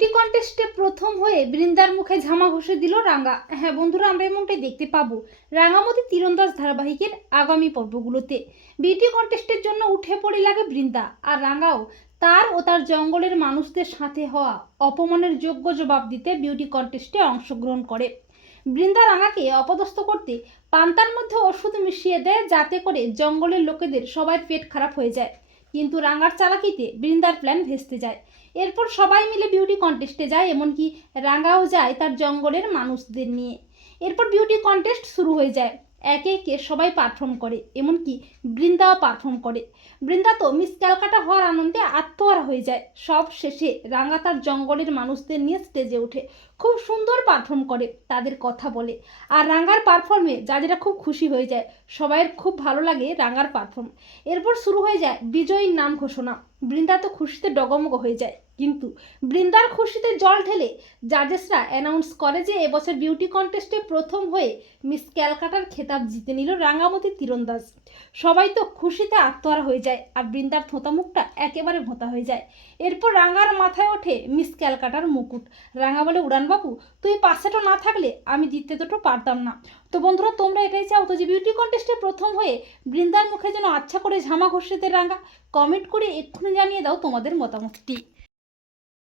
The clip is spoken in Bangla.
বিউটি কন্টেস্টে প্রথম হয়ে বৃন্দার মুখে ঝামা ঘষে দিল রাঙ্গা হ্যাঁ বন্ধুরা, আমরা এমনটাই দেখতে পাবো রাঙামতি তীরন্দাজ ধারাবাহিকের আগামী পর্বগুলোতে। বিউটি কন্টেস্টের জন্য উঠে পড়ে লাগে বৃন্দা আর রাঙ্গাও তার ও তার জঙ্গলের মানুষদের সাথে হওয়া অপমানের যোগ্য জবাব দিতে বিউটি কন্টেস্টে অংশগ্রহণ করে। বৃন্দা রাঙাকে অপদস্থ করতে পান্তার মধ্যে ওষুধ মিশিয়ে দেয় যাতে করে জঙ্গলের লোকেদের সবাই পেট খারাপ হয়ে যায়। কিন্তু রাঙার চালাকিতে বৃন্দার প্ল্যান ভেস্তে যায়। এরপর সবাই মিলে বিউটি কন্টেস্টে যায়, এমনকি রাঙাও যায় তার জঙ্গলের মানুষদের নিয়ে। এরপর বিউটি কন্টেস্ট শুরু হয়ে যায়। একে একে সবাই পারফর্ম করে, এমনকি বৃন্দাও পারফর্ম করে। বৃন্দা তো মিস ক্যালকাটা হওয়ার আনন্দে আত্মহারা হয়ে যায়। সব শেষে রাঙা তার জঙ্গলের মানুষদের নিয়ে স্টেজে ওঠে। খুব সুন্দর পারফর্ম করে, তাদের কথা বলে। আর রাঙ্গার পারফর্মে জাজেরা খুব খুশি হয়ে যায়, সবাইয়ের খুব ভালো লাগে রাঙ্গার পারফর্ম এরপর শুরু হয়ে যায় বিজয়ীর নাম ঘোষণা। বৃন্দা তো খুশিতে ডগমগ হয়ে যায়। কিন্তু বৃন্দার খুশিতে জল ঢেলে জাজেসরা অ্যানাউন্স করে যে এবছর বিউটি কন্টেস্টে প্রথম হয়ে মিস ক্যালকাটার খেতাব জিতে নিল রাঙ্গামতি তীরন্দাজ। সবাই তো খুশিতে আত্মহারা হয়ে যায় আর বৃন্দার থোঁতা মুখটা একেবারে ভোঁতা হয়ে যায়। এরপর রাঙার মাথায় ওঠে মিস ক্যালকাটার মুকুট। রাঙা বলে, উড়ানবাবু, তুই পাশেটা না থাকলে আমি জিততে দুটো পারতাম না। তো বন্ধুরা, তোমরা এটাই চাও তো যে বিউটি কন্টেস্টে প্রথম হয়ে বৃন্দার মুখে যেন আচ্ছা করে ঝামা ঘষেতে রাঙা? কমেন্ট করে এক্ষুনি জানিয়ে দাও তোমাদের মতামতটি।